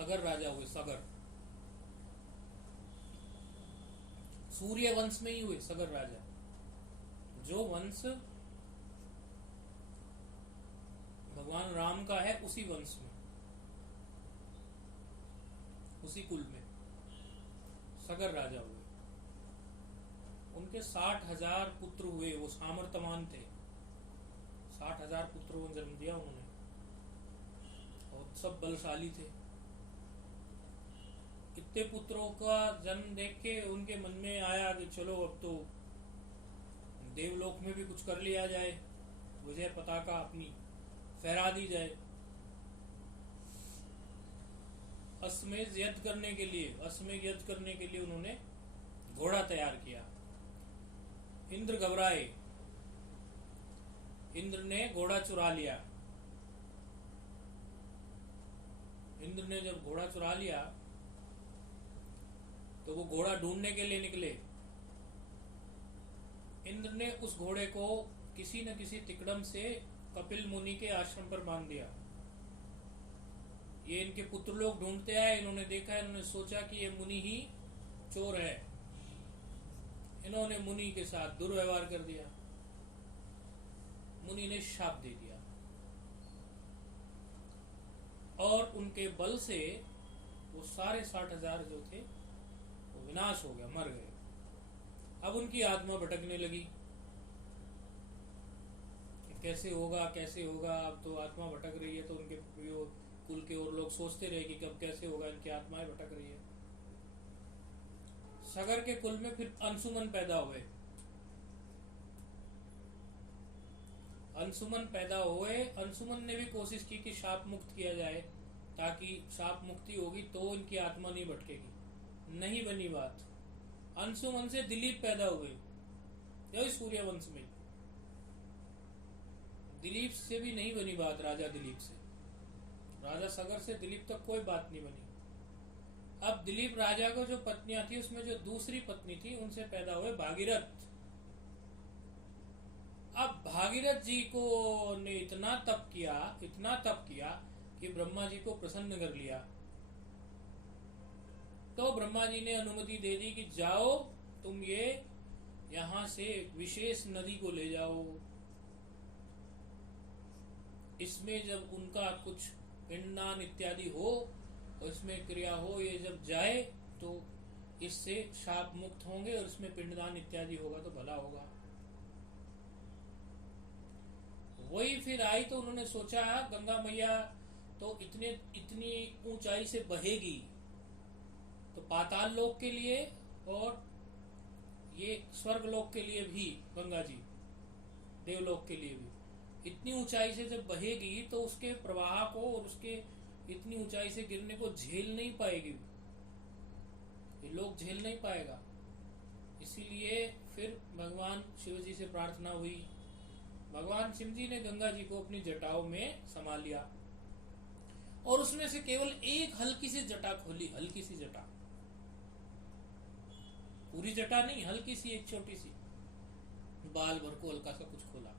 सगर राजा हुए। सगर सूर्य वंश में ही हुए सगर राजा, जो वंश भगवान राम का है उसी वंश में, उसी कुल में सगर राजा हुए। उनके 60,000 पुत्र हुए, वो सामर्थ्यवान थे। 60,000 पुत्रों को जन्म दिया उन्होंने और सब बलशाली थे। इतने पुत्रों का जन्म देख के उनके मन में आया कि चलो अब तो देवलोक में भी कुछ कर लिया जाए, विजय पताका अपनी फहरा दी जाए। अश्वमेध यज्ञ करने के लिए उन्होंने घोड़ा तैयार किया। इंद्र घबराए, इंद्र ने घोड़ा चुरा लिया। इंद्र ने जब घोड़ा चुरा लिया तो वो घोड़ा ढूंढने के लिए निकले। इंद्र ने उस घोड़े को किसी न किसी तिकड़म से कपिल मुनि के आश्रम पर बांध दिया। ये इनके पुत्र लोग ढूंढते आए, इन्होंने देखा, इन्होंने सोचा कि ये मुनि ही चोर है। इन्होंने मुनि के साथ दुर्व्यवहार कर दिया। मुनि ने शाप दे दिया और उनके बल से वो सारे 60,000 जो थे वो विनाश हो गया, मर गए। अब उनकी आत्मा भटकने लगी कि कैसे होगा कैसे होगा। अब तो आत्मा भटक रही है, तो उनके कुल के और लोग सोचते रहे कि कब कैसे होगा, इनकी आत्माएं भटक रही है। सगर के कुल में फिर अंशुमन पैदा हुए। अंशुमन ने भी कोशिश की कि शाप मुक्त किया जाए, ताकि शाप मुक्ति होगी तो इनकी आत्मा नहीं भटकेगी। नहीं बनी बात। अंशुमन से दिलीप पैदा हुए, यही सूर्यवंश में। दिलीप से भी नहीं बनी बात, राजा दिलीप से, राजा सगर से दिलीप तक कोई बात नहीं बनी। अब दिलीप राजा को जो पत्नियां थी, उसमें जो दूसरी पत्नी थी, उनसे पैदा हुए भागीरथ। अब भागीरथ जी को ने इतना तप किया कि ब्रह्मा जी को प्रसन्न कर लिया। तो ब्रह्मा जी ने अनुमति दे दी कि जाओ तुम ये यहां से विशेष नदी को ले जाओ। इसमें जब उनका कुछ पिंडदान इत्यादि हो, इसमें क्रिया हो, ये जब जाए तो इससे शाप मुक्त होंगे और इसमें पिंडदान इत्यादि होगा तो भला होगा। वही फिर आई तो उन्होंने सोचा गंगा मैया तो इतनी ऊंचाई से बहेगी, तो पाताल लोक के लिए और ये स्वर्ग लोक के लिए भी, गंगा जी देवलोक के लिए भी इतनी ऊंचाई से जब बहेगी तो उसके प्रवाह को और उसके इतनी ऊंचाई से गिरने को झेल नहीं पाएगी, ये लोग झेल नहीं पाएगा। इसीलिए फिर भगवान शिव जी से प्रार्थना हुई। भगवान शिव जी ने गंगा जी को अपनी जटाओं में समा लिया और उसमें से केवल एक हल्की सी जटा खोली, हल्की सी जटा, पूरी जटा नहीं, हल्की सी एक छोटी सी, बाल भर को हल्का सा कुछ खोला।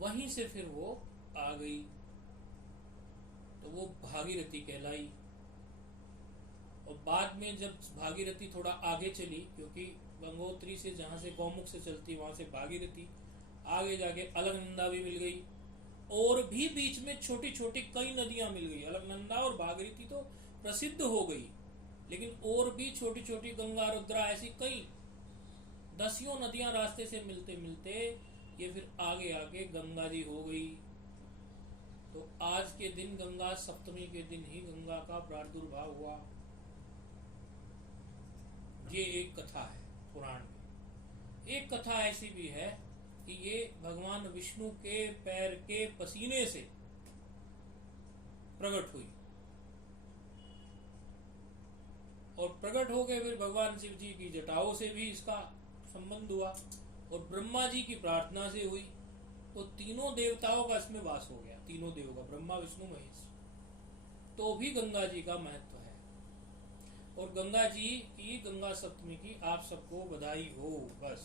वहीं से फिर वो आ गई तो वो भागीरथी कहलाई। और बाद में जब भागीरथी थोड़ा आगे चली, क्योंकि गंगोत्री से जहां से गौमुख से चलती वहां से भागीरथी आगे जाके अलकनंदा भी मिल गई और भी बीच में छोटी छोटी कई नदियां मिल गई। अलकनंदा और भागीरथी तो प्रसिद्ध हो गई, लेकिन और भी छोटी छोटी गंगा, रुद्रा, ऐसी कई दसियों नदियां रास्ते से मिलते मिलते ये फिर आगे आके गंगा जी हो गई। तो आज के दिन गंगा सप्तमी के दिन ही गंगा का प्रादुर्भाव हुआ। ये एक कथा है पुराण में। एक कथा ऐसी भी है कि ये भगवान विष्णु के पैर के पसीने से प्रकट हुई और प्रकट हो गए। फिर भगवान शिव जी की जटाओं से भी इसका संबंध हुआ और ब्रह्मा जी की प्रार्थना से हुई, तो तीनों देवताओं का इसमें वास हो गया, तीनों देवों का, ब्रह्मा विष्णु महेश। तो भी गंगा जी का महत्व है। और गंगा जी की, गंगा सप्तमी की आप सबको बधाई हो। बस।